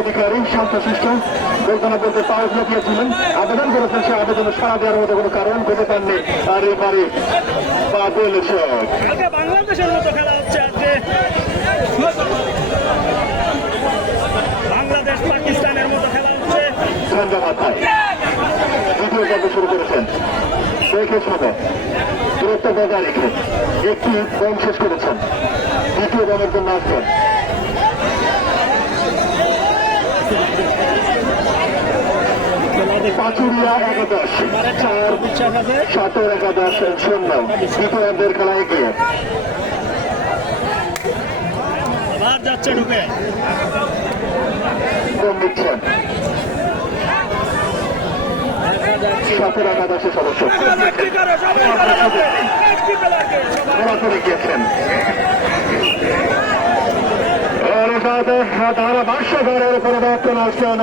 অধিকারী শান্তশিষ্ট বলতে বলতে পাওয়া লাগিয়েছিলেন। আবেদন করেছেন সে আবেদনে সারা দেওয়ার মতো কোনো কারণ খুঁজে পাননি। আর এবারে বাবুল বাংলাদেশের মতো খেলা হচ্ছে আজকে। বাংলাদেশ পাকিস্তানের মতো খেলা হচ্ছে। ঠান্ডা মাথায় দ্বিতীয় পর্ব শুরু করেছেন। দেখে শুনে দূরত্ব বজায় রেখে একটি বম শেষ করেছেন। দ্বিতীয় বমের জন্য আসছেন পাঁচুরিয়া একাদশ। চার বিশ্বাস সতেরো একাদশ শূন্য। দ্বিতীয়ার্ধের খেলা এগিয়ে। যাচ্ছে ঢুকে। বম দিচ্ছেন। দেখা যাচ্ছে সতেরো একাদশের সদস্য ধরা করে গিয়েছেন তারা ভাষ্যকারের পরিবর্তন আসছেন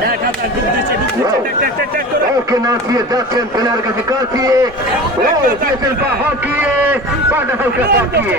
দেখা ট্যাক ট্যাক করে ওকে যাচ্ছেন প্লেয়ার কাছে কাটিয়ে ও দিয়েছেন পা হাঁকিয়ে, পাটা হালকা পাকিয়ে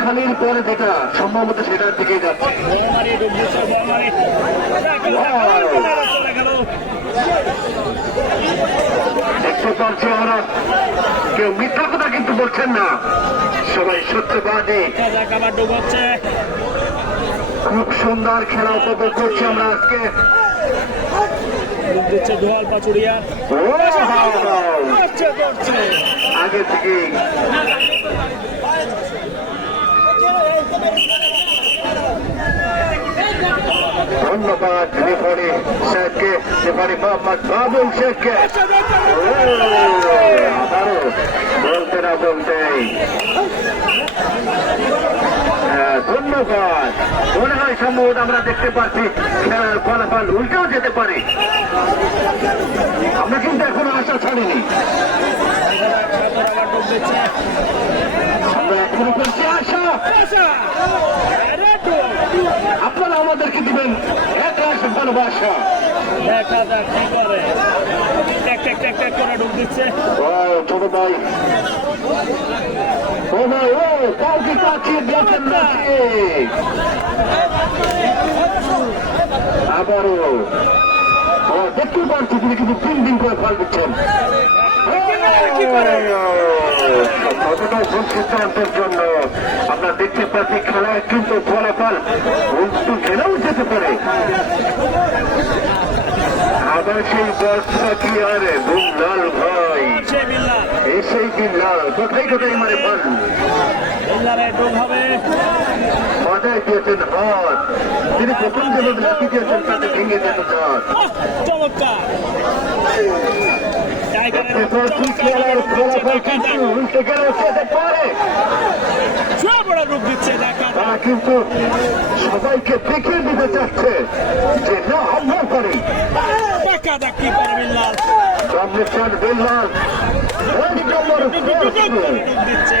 আবারও খালির পরে যেটা সম্ভবত সেটার দিকে যাচ্ছে। দেখতে পাচ্ছি আমরা। কেউ মিথ্যা কথা কিন্তু বলছেন না। সবাই সত্যবাদী। খুব সুন্দর খেলা উপভোগ করছি আমরা আজকে। দিচ্ছে দোয়াল পাচুরিয়া আগে থেকেই ধন্যবাদ রেফারি শেখকে রেফারি মোহাম্মদ বাবুল শেখকে বলতে না বলতেই। হ্যাঁ, ধন্যবাদ। মনে হয় সম্ভবত আমরা দেখতে পাচ্ছি খেলার ফলাফল উল্টেও যেতে পারে। আমরা কিন্তু এখনও আশা ছাড়িনি। আপনারা আমাদেরকে দিবেন এক রাশ ভালোবাসা। দেখা যাক কি করে ট্যাক ট্যাক ট্যাক ট্যাক করে ডুব দিচ্ছে ছোট ভাই। ও ভাই, ও, কাউকে কাছিয়ে দেখেন না আবারও। দেখতে পাচ্ছি তিনি কিন্তু তিন দিন করে ফল দিচ্ছেন। কতটা ভুল আমরা দেখতে পাচ্ছি খেলায় কিন্তু ফলাফল উল্টো গেলেও যেতে পারে আবার সেই বর্ষা কি আরে বুমলাল ভাই এসেই বিল্লাল কোথায় কোথায় ফল বিল্লারে মাথায় দিয়েছেন হাত তিনি প্রথম যেভাবে দিয়েছেন তাতে কি খেলার ফলাফল কিন্তু দিচ্ছে দেখা তারা কিন্তু সবাইকে দেখিয়ে দিতে চাচ্ছে যে না কি করে বিল্লাল রামনিশান বিল্লাল দিচ্ছে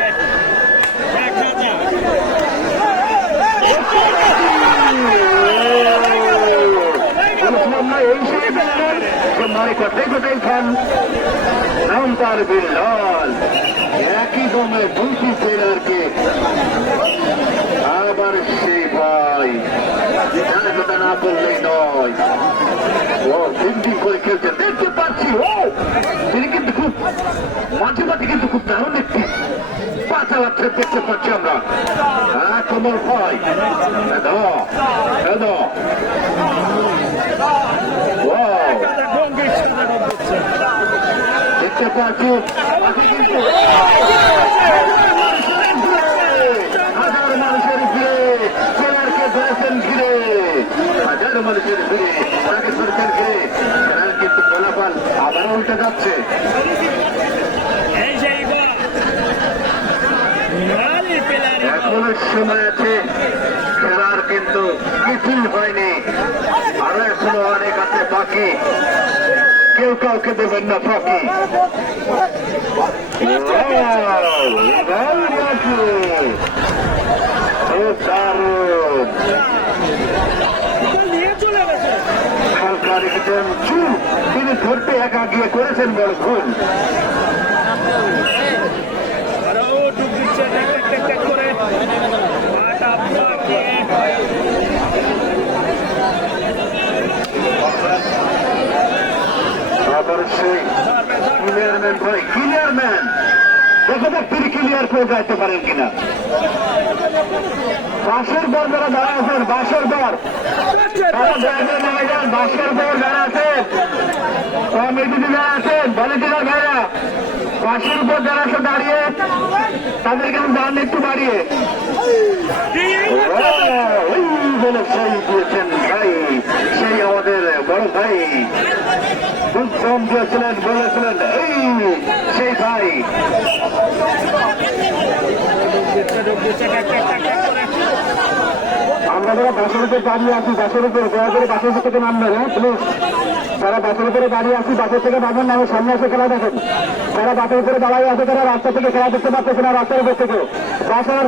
দেখা যাক বলছিলাম এই প্লেয়ারকে আবার সেই জানে কথা না বললেই নয়। ও দিন করে খেলছে। দেখতে পাচ্ছি, ও, তিনি কিন্তু খুব, মাঝে মাঝে কিন্তু খুব দারুণ একটি পা চালাচ্ছে দেখতে পাচ্ছি আমরা। ডুব দিচ্ছে দেখতে পাচ্ছি পাশে কিন্তু হাজার মানুষের ভিড়ে প্লেয়ারকে ধরেছেন হাজারো মানুষের তাকে সরকার ঘিরে খেলার কিন্তু ফলাফল আবার উল্টে যাচ্ছে এই সেই গো নারী পেলারি এখনও সময় আছে খেলার কিন্তু কিছুই হয়নি। আরও এখনও অনেক আছে বাকি। কেউ কাউকে দেবেন না ফাঁকি। তিনি ধরতে একা গিয়ে করেছেন বড় ভুল আরও ডুব দিচ্ছে ট্যাক ট্যাক ট্যাক ট্যাক করে পাটা পাকিয়ে আবার সেই ক্লিয়ার ম্যান ভাই ক্লিয়ার দেখো দেখ তিনি ক্লিয়ার করে যাইতে পারেন কিনা বাসের বর যারা দাঁড়া আছেন বাসের বর তারা ড্রাইভার নেমে যান বাসের বর যারা আছেন কমিটিতে যারা আছেন ভলেন্টিয়ার ভাইরা বাসের উপর যারা আছে দাঁড়িয়ে তাদেরকে আমি দান একটু বাড়িয়ে বলে সেই দিয়েছেন বড় ভাই। খুব দিয়েছিলেন বলেছিলেন, এই, সেই ভাই। আমরা যারা বাসের উপর দাঁড়িয়ে আছি, বাসের উপরে, দয়া করে বাসের থেকে নামবেন হ্যাঁ প্লিজ যারা বাসের উপরে দাঁড়িয়ে আছি, বাসের থেকে নামেন না সামনে এসে খেলা দেখেন। যারা বাসের উপরে দাঁড়িয়ে আছে, তারা রাস্তা থেকে খেলা দেখতে পাচ্ছে না রাস্তার উপর থেকে। বাসার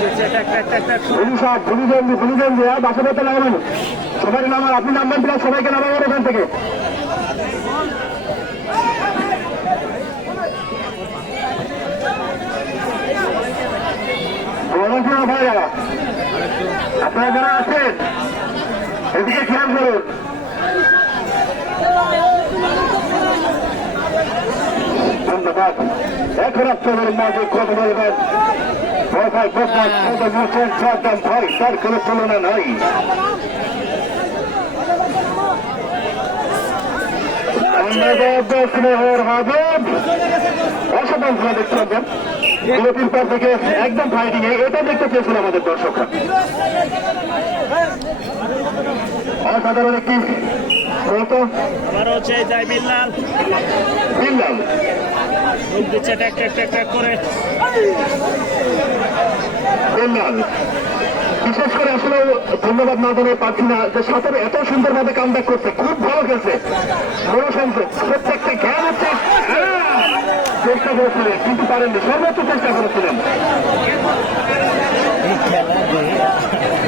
দিচ্ছে ট্যাক ট্যাক ট্যাক ট্যাক ভুলি সাহেব ভুলি জলদি থেকে। আপনারা যারা আছেন এদিকে খেয়াল করুন। ধন্যবাদ। এখন আপনাদের মাঝে কথা বলবেন পদ মোচন সাদ্দাম ভাই তার কোনো তুলনা নাই একদম ফাইটিং এটা দেখতে চেয়েছিল আমাদের দর্শকরা। অসাধারণ একটি বিল্লাল। বিল্লাল। করে। বিশেষ করে আসলে ধন্যবাদ না জানাই পারছি না যে সাঁতার এত সুন্দরভাবে কাম করছে, খুব ভালো খেলছে। মনোসংযোগ, প্রত্যেকটা জ্ঞান হচ্ছে চেষ্টা করেছিলেন কিন্তু পারেননি। সর্বোচ্চ চেষ্টা করেছিলেন।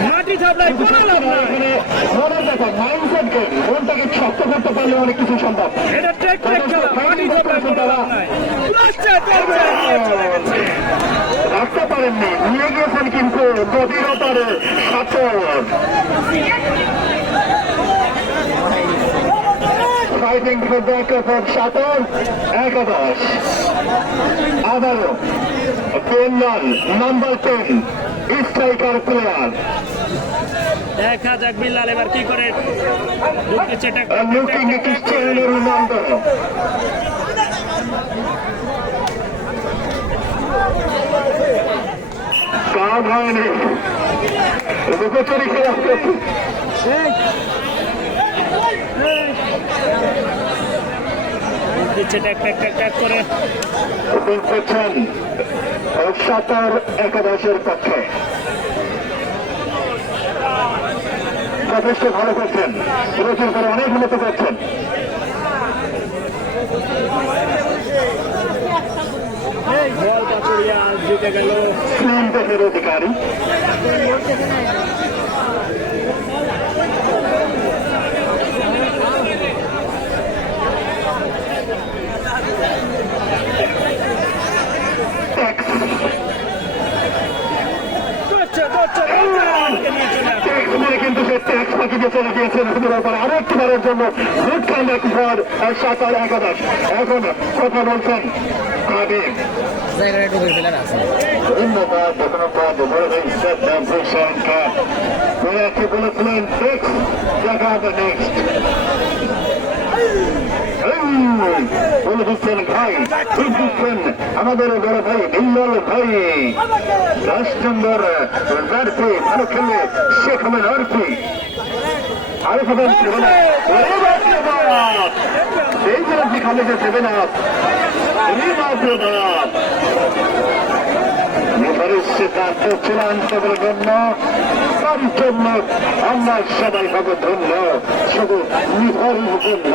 মাটি থাপড়ায় কোনো লাভ নাই। এখানে দেখো মাইন্ডসেট গেম মনটাকে শক্ত করতে পারলে অনেক কিছু সম্ভব। এটা খেলা মাটি কোনো লাভ নাই। রাখতে পারেননি নিয়ে গিয়েছেন কিন্তু নদীর ওপারে সাঁতর fighting for the cup of আবারও Bellal number ten striker player দেখা যাক বিল্লাল এবার কি করে লুকিং ট্যাক ট্যাক করে। ক্রিস্টিয়ানো কাজ হয়নি লুকোচুরি খেলা দিচ্ছে ট্যাক ট্যাক ট্যাক ট্যাক করে। সাঁতার একাদশের পক্ষে। যথেষ্ট ভালো করছেন। প্রচুর করে অনেক উন্নত করছেন বল পাচুরিয়া জিতে গেল। অধিকারী করছে করছে আমাকে নিয়ে চলে আসে। ট্যাক্স মেরে কিন্তু সে ট্যাক্স ফাঁকিতে চলে গিয়েছেন নদীর ওপর আরও একটি বারের জন্য গুড সাঁতার একাদশ। এখন কথা বলছেন খান ওনাকে বলেছিলেন নেক্সট বলে দিচ্ছেন ভাই ঠিক দিচ্ছেন আমাদের বড় ভাই বিল্লাল ভাই। দশ নম্বর জার্সি ভালো খেলে শেখ আহমেদ আরপি আরও সবাই সেভেন আপ সেই জার্সি খালে যে সেভেন আপ সিদ্ধান্ত চূড়ান্ত বলে গণ্য তার জন্য আমরা সবাই হব ধন্য, শুধু নির্ভরের জন্য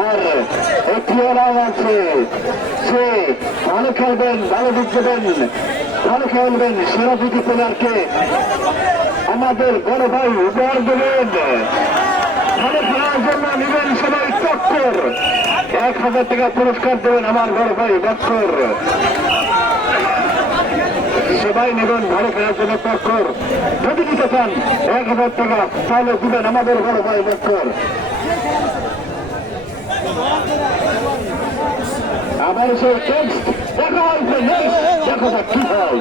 আর একটি আছে। সে ভালো খেলবেন, ভালো দিক ভালো খেলবেন সেরা দুটি প্লেয়ারকে। আমাদের বড় ভাই উপহার দেবেন। ভালো খেলার জন্য নেবেন সবাই চক্কর। এক হাজার টাকা পুরস্কার দেবেন আমার বড় ভাই বক্কর। সবাই নেবেন ভালো খেলার জন্য চক্কর। যদি নিতে চান, এক হাজার টাকা, তাহলে দিবেন আমাদের বড় ভাই বক্কর। আবার সেই টেক্সট দেখা হয়েছে দেখো যাক কি হয়।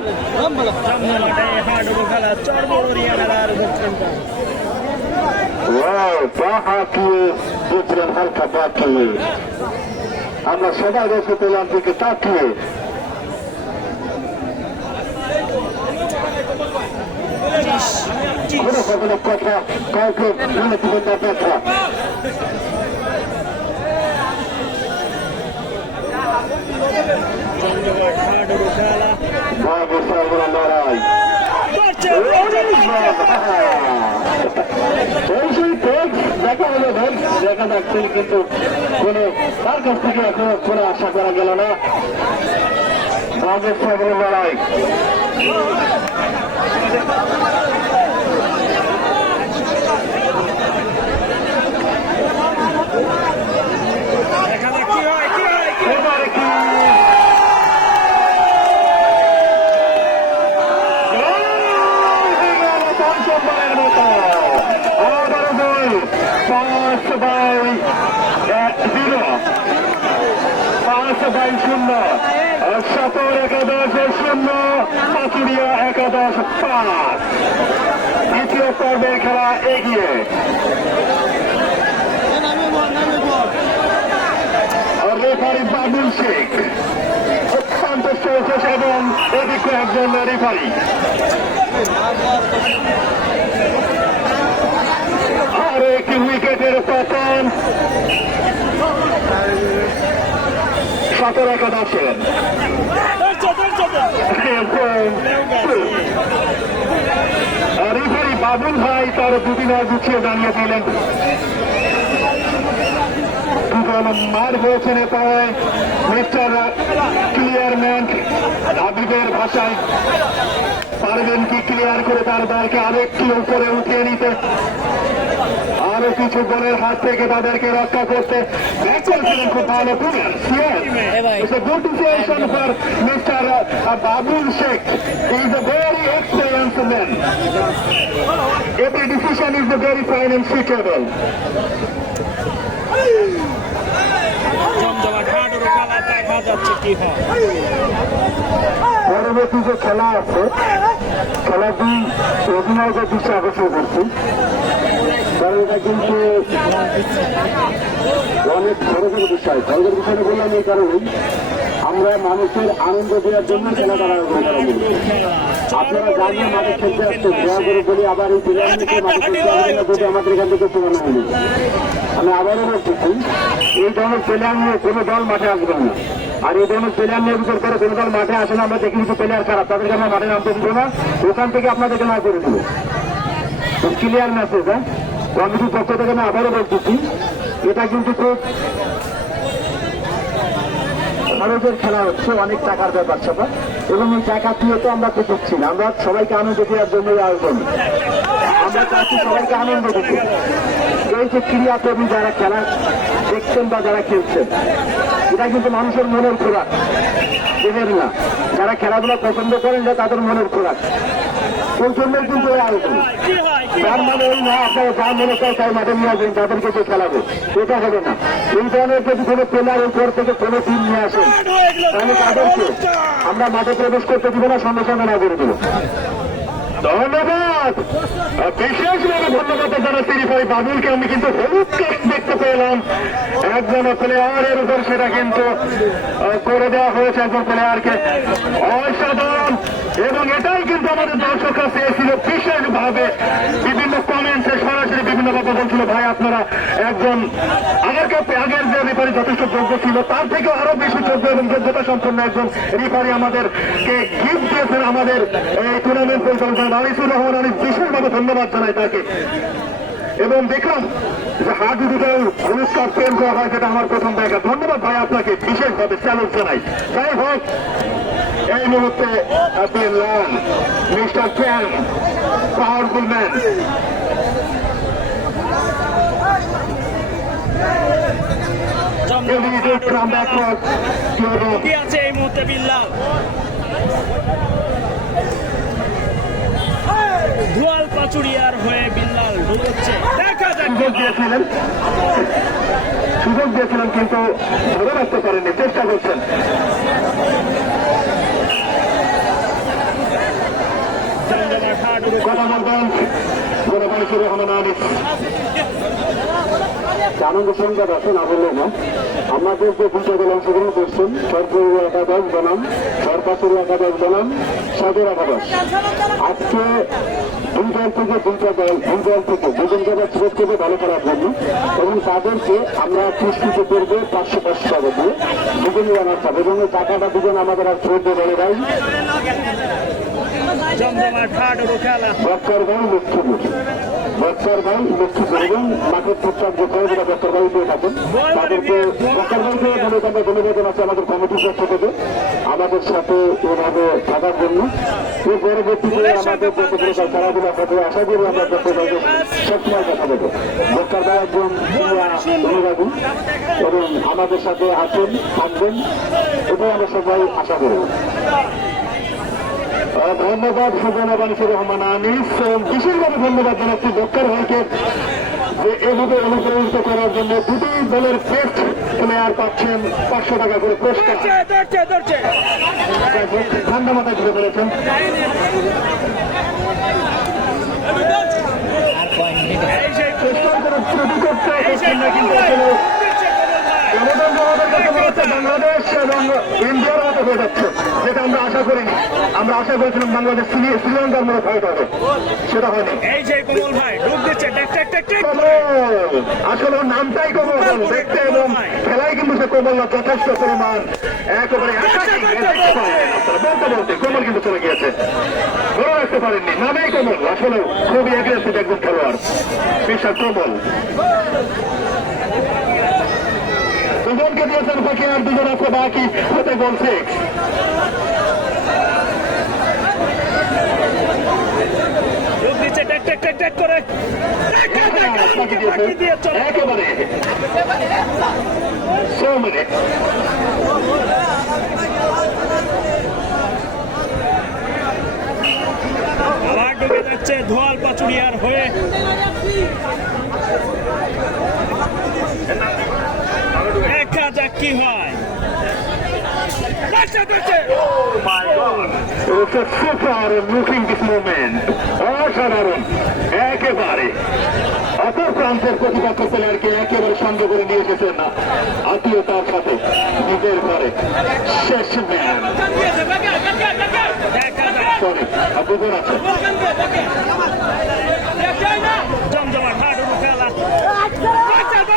দেখলেন হালকা বাকিয়ে। আমরা সবাই বসে পেলাম দিকে তাকিয়ে। কোনো কথা কাউকে মনে দিবেন দেখা দেখা যাচ্ছে কিন্তু কোনো তার কাছ থেকে এখনও কোনো আশা করা গেল না দেখা যাক কি হয় কি হয় কি হয়। এবারে কি পঞ্চমবারের মতো আবারও দুই পাঁচ বাই এক জিরো পাঁচ শূন্য সতের একাদশ, শূন্য, পাচুরিয়া, একাদশ, পাঁচ। দ্বিতীয় পর্বের খেলা এগিয়ে। রেফারি বাবুল শেখ। অত্যন্ত সহজ এবং অভিজ্ঞ একজন রেফারি আর একটি উইকেটের পতন। সতেরো ধৈর্য ধর। রেফারি বাবুল ভাই তার দুদিন আর গুছিয়ে জানিয়ে দিলেন। মার হয়েছেন এরপরে মিস্টার ক্লিয়ারম্যান হাবিবের ভাষায়। পারবেন কি ক্লিয়ার করে তার দলকে আরেকটি উপরে উঠিয়ে নিতে? আরও কিছু বলের হাত থেকে তাদেরকে রক্ষা করতে খুব ভালো uh, Sheikh. He is a very experienced man. Every decision is very fine and suitable. খেলা দেখা যাচ্ছে কি হয় পরবর্তী যে খেলা আছে খেলাটি অধিনায়কের দৃষ্টি আকর্ষণ করছি কারণ এটা কিন্তু অনেক খরচের বিষয় খরচের বিষয়টা বললাম এই আমরা মানুষের আনন্দ দেওয়ার জন্য। আপনারা জানিয়ে মাঠে খেলতে আসছেন দয়া করে বলি, আবার এই প্লেয়ারকে মাঠে আমাদের এখান থেকে তুলনা হয়ে। যাবে। আমি আবারও বলতেছি, এই ধরনের প্লেয়ার নিয়ে কোনো দল মাঠে আসবে না। আর এই ধরনের প্লেয়ার নিয়ে বিচার করে কোনো দল মাঠে আসে না, আমরা দেখি কিছু প্লেয়ার খারাপ। তাদেরকে আমরা মাঠে নামতে দিব না? ওখান থেকে আপনাদেরকে না করে দেবো। ক্লিয়ার মেসেজ হ্যাঁ? কমিটির পক্ষ থেকে আমি আবারও বলতেছি, এটা কিন্তু খুব খরচের খেলা হচ্ছে, অনেক টাকার ব্যাপার স্যাপার। এবং এই টাকা দিয়ে তো আমরা তো করছি না। আমরা সবাইকে আনন্দ দেওয়ার জন্য আয়োজন আমরা চাচ্ছি সবাইকে আনন্দ দিতে। এই যে ক্রীড়াপ্রেমী যারা খেলা দেখছেন বা যারা খেলছেন, এটা কিন্তু মানুষের মনের খোরাক। দেহের না, যারা খেলাধুলা পছন্দ করেন যে তাদের মনের খোরাক। ওই জন্যই কিন্তু তার মানে এই না আপনারা করে তাই মাঠে নিয়ে আসবেন তাদেরকে যে খেলাবো, এটা হবে না। এই ধরনের যদি কোনো প্লেয়ার উপর থেকে কোনো টিম নিয়ে আসেন, তাহলে তাদেরকে আমরা মাঠে প্রবেশ করতে দিব না, সঙ্গে সঙ্গে না করে দেবো। ধন্যবাদ! বিশেষভাবে ধন্যবাদ জানাচ্ছি রিফাই বাবুলকে, আমি কিন্তু হলুদ কার্ড দেখতে পেলাম। একজন প্লেয়ারের উপর সেটা কিন্তু করে দেওয়া হয়েছে একজন প্লেয়ারকে অসাধারণ! এবং এটাই কিন্তু আমাদের দর্শকরা চেয়েছিল বিশেষভাবে বিভিন্ন কমেন্টে সরাসরি বিভিন্ন কথা বলছিল। ভাই, আপনারা একজন আগের কাছে আগের যে রিফারি যথেষ্ট যোগ্য ছিল, তার থেকে আরও বেশি যোগ্য এবং যোগ্যতা সম্পন্ন একজন রিফারি আমাদেরকে গিফট দিয়েছেন আমাদের এই টুর্নামেন্ট পরিচালনা আলিসুর রহমান আলী বিশেষভাবে ধন্যবাদ জানাই তাকে। এবং দেখলাম যে হার্ট দুটাও পুরস্কার প্রেম করা হয় যেটা আমার প্রথম দেখা। ধন্যবাদ ভাই আপনাকে বিশেষভাবে চ্যালেঞ্জ জানাই। যাই হোক এই মুহূর্তে আপনি লন মিস্টার ক্যান পাওয়ারফুল ম্যান। আছে এই মুহূর্তে বিল্লাল? ধুয়াল পাচুরিয়ার হয়ে বিল্লাল ঢুকছে দেখা যাক কি সুযোগ দিয়েছিলেন কিন্তু ধরে রাখতে পারেননি চেষ্টা করছেন। জমজমাট হাট গোলামগঞ্জ গোলামানিসুর রহমান আনিস আনন্দ সংবাদ আছে, না বললে না। আমাদের যে দল অংশগ্রহণ করছেন। সরকারি একাদশ বনাম, সরকারি একাদশ বনাম সদর একাদশ আজকে দুই দল থেকে দুইটা দল দুই দল থেকে দুজন যারা সিলেক্ট করবে ভালো করার জন্য এবং তাদেরকে আমরা পুষ্টিতে করব পাঁচশো পাঁচশো টাকা দিয়ে। দুজনই পাবে এবং টাকাটা দুজন আমাদের আর চৌদ্দ দলেরাই জমজমাট হাট খেলা বক্তার ভাই লক্ষ্মীপুর বক্তার ভাই লক্ষ্মীপুর এবং মাঠের টুকটাক যে খরচ এটা দিয়ে আছে আমাদের কমিটির পক্ষ থেকে আমাদের সাথে এভাবে থাকার জন্য এর পরবর্তীতে আমাদের যতগুলো খেলাধুলা হবে আশা করি আমরা ভাইকে সবসময় কথা দেবো বক্তার ভাই একজন অনুরাগী এবং আমাদের সাথে আছেন থাকবেন এটাই আমরা সবাই আশা করব ধন্যবাদ সুবর্ণ বানিসুর রহমান আনিস। বিশেষভাবে ধন্যবাদ জানাচ্ছি ডক্টর ভাইকে যে এভাবে অনুপ্রাণিত করার জন্য দুটি দলের বেস্ট প্লেয়ার পাচ্ছেন পাঁচশো টাকা করে পুরস্কার। ঠান্ডা মাথায় ঘুরে ফেলেছেন চেষ্টা করে ত্রুটি করতে কিন্তু মনে বাংলাদেশ এবং হয়ে যেটা আমরা আশা করিনি আমরা আশা করেছিলাম বাংলাদেশ শ্রী- শ্রীলঙ্কার মতো ফাইট হবে সেটা হয়নি এই আসলে নামটাই কমল দেখতে এবং খেলায় কিন্তু সে কমল না যথেষ্ট পরিমাণ একেবারে বলতে বলতে কমল কিন্তু চলে গিয়েছে ধরে রাখতে পারেননি নামেই কমল আসলে খুবই এগ্রেসিভ একজন খেলোয়াড় বিশাল কমল দুজনকে দিয়েছেন আর দুজন আছে বাকি হতে বলছে। একেবারে। আবার যাচ্ছে ধোয়াল পাচুরিয়ার হয়ে। যাক কি হয় a super looking this moment. অসাধারণ একেবারে অপর প্রান্তের প্রতিপক্ষ প্লেয়ারকে একেবারে সঙ্গে করে নিয়ে এসেছেন না আত্মীয়তার সাথে নিজের ঘরে শেষ ম্যান সরি হাডুডু খেলা দেখছে, দেখছে। হাজার মধ্যে করে তার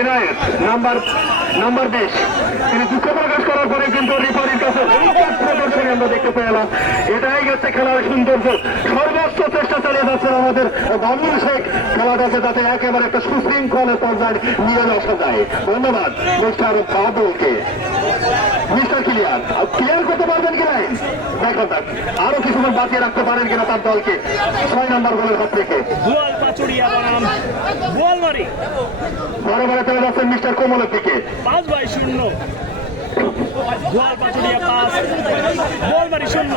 এনায়েত নাম্বার নাম্বার বিশ। তিনি দুঃখ প্রকাশ করার পরে কিন্তু রিফারির কাছে প্রদর্শনী আমরা দেখতে পেলাম। এটাই গেছে খেলার সৌন্দর্য। সর্বোচ্চ চেষ্টা চালিয়ে যাচ্ছেন আমাদের বাবুল শেখ। খেলাটাকে যাতে একেবারে একটা সুশৃঙ্খলের পর্যায়ে নিয়ে আসা যায়। ধন্যবাদ, মিস্টার বাবুলকে। মিস্টার ক্লিয়ার ক্লিয়ার করতে পারবেন কি নাই? দেখো দেখ আরও কিছুক্ষণ বাঁচিয়ে রাখতে পারেন কিনা তার দলকে। ছয় নম্বর গোলের হাত থেকে বড় বড় চলে যাচ্ছেন মিস্টার কোমলের দিকে। পাঁচ বাই শূন্য। গোয়াল পাচুরিয়া পাঁচ। গোয়ালমারি শূন্য।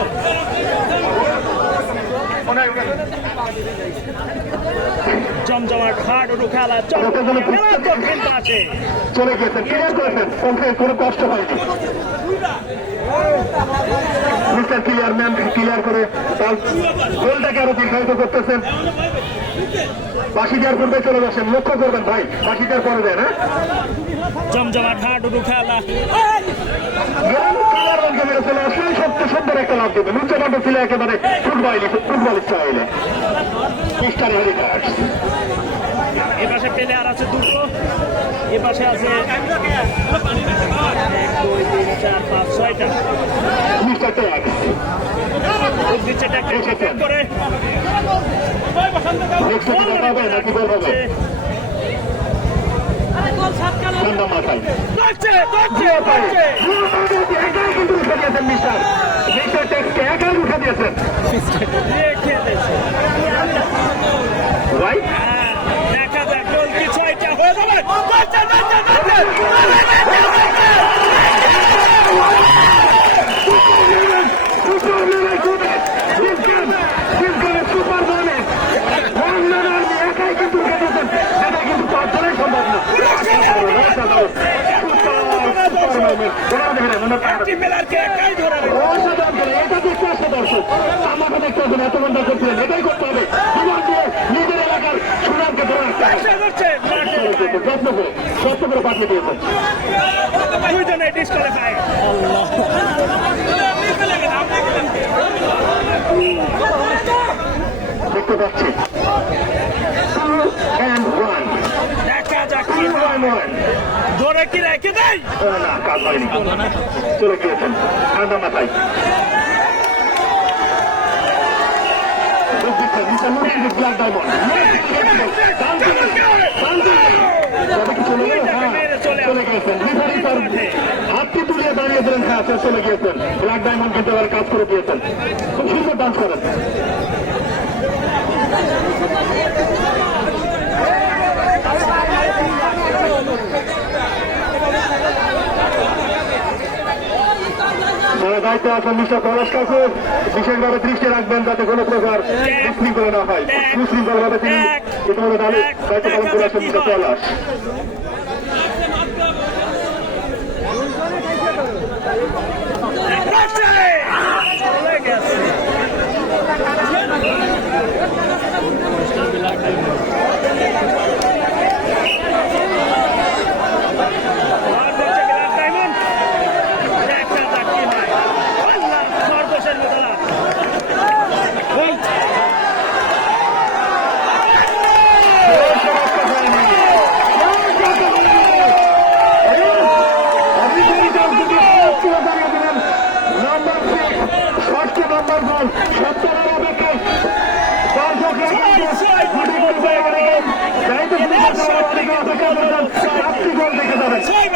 জমজমাট হাট উঠু খেলা চলে। গিয়েছেন ক্লিয়ার করেছেন কোনো কষ্ট হয়নি। মিস্টার ক্লিয়ার ম্যান ক্লিয়ার করে গোলটাকে আরও দীর্ঘায়িত করতেছেন। বাসি দেওয়ার পূর্বে চলে যাচ্ছেন লক্ষ্য করবেন ভাই বাসি দেওয়ার পরে দেন হ্যাঁ? জমজমাট হাট উঠু খেলা। রঙে মেরেছিল আসলে সত্য সুন্দর একটা লাভ দেবেন উচ্চমান্ড ছিল একেবারে ফুটবল ফুটবল স্টাইলে মিস্টার হেলিকার্স এ পাশে প্লেয়ার আছে দুটো এ পাশে আছে এক দুই তিন চার পাঁচ ছয়টা মিস্টার ট্যাক্স যোগ দিচ্ছে করে নাকি বল ঠান্ডা মাথায় একাই উঠে দিয়েছেন দেখা যাক গোল কি ছয়টা হয়ে যাবে ধরছে, ধরছে, ধরছে। সুপার ম্যানের খুবই সিস্টেম সিস্টেমের সুপার ম্যানের বাংলার একাই কিন্তু উঠে দিয়েছেন এটা কিন্তু পাঁচজনের সম্ভব না একটি প্লেয়ারকে একাই ধরে এটা দেখতে আসছে দর্শক আমাকে দেখতে আসবেন এত ঘণ্টা করছিলেন এটাই করতে হবে। জীবন দিয়ে নিজের এলাকার সুনামকে ধরে হবে। যত্ন করে যত্ন করে পাঠিয়ে দিয়েছেন। দুইজনে ডিসকোয়ালিফাই দেখতে পাচ্ছি Two and one. দেখা যাক কি Two হয়। and one. ধরে কি রেখে দেয় না, কাজ হয়নি। চলে গিয়েছেন ঠান্ডা মাথায় হাতটি তুলিয়ে দাঁড়িয়ে দিলেন হ্যাঁ চলে গিয়েছেন ব্ল্যাক ডায়মন্ড কিন্তু এবার কাজ করে দিয়েছেন খুব সুন্দর ডান্স করেন যারা দায়িত্ব আছেন মিস্টার পলাশ কাকু বিশেষভাবে দৃষ্টি রাখবেন যাতে কোনো প্রকার বিশৃঙ্খলা না হয়। সুশৃঙ্খলভাবে তিনি ইতিমধ্যে দায়িত্ব পালন করে আসছেন মিস্টার পলাশ। চলে গেছে আর বলছে ব্ল্যাক ডায়মন্ড। দেখা যাক কি হয়। আল্লাহ, খরগোশের মতো লাফ। ওই, ছয় বাই শূন্য।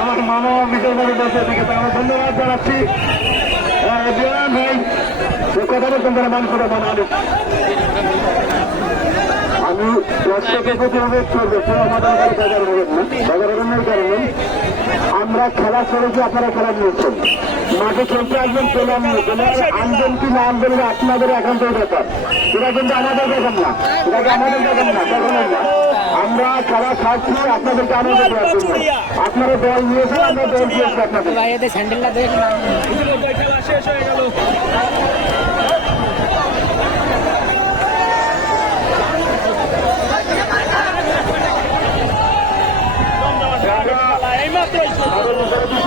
আমার মামা বাড়ি বসে থেকে তাকে ধন্যবাদ জানাচ্ছি ভাই যে কথা বলছেন তারা মানুষের মানুষ আমি দর্শকের প্রতি অনুরোধ করব। সমাধান করে বাজার হবেন না বাজার হবেন কারণে। আমরা খেলা চলেছি আপনারা খেলা নিয়েছেন। মাঠে খেলতে আসবেন চলে আমি আনবেন কি না আনবেন আপনাদের একান্ত ব্যাপার। এটা কিন্তু আমাদের ব্যাপার না। এটা আমাদের ব্যাপার না কখনো না। আমরা খেলা ছাড়ছি আপনাদেরকে আনন্দ দেওয়ার জন্য। আপনারা দল নিয়েছেন আমরা দল দিয়েছি আপনাদের ভাই এদের স্যান্ডেলটা দেখে নাম ইতিমধ্যে খেলা শেষ হয়ে গেল এইমাত্রই আমাদের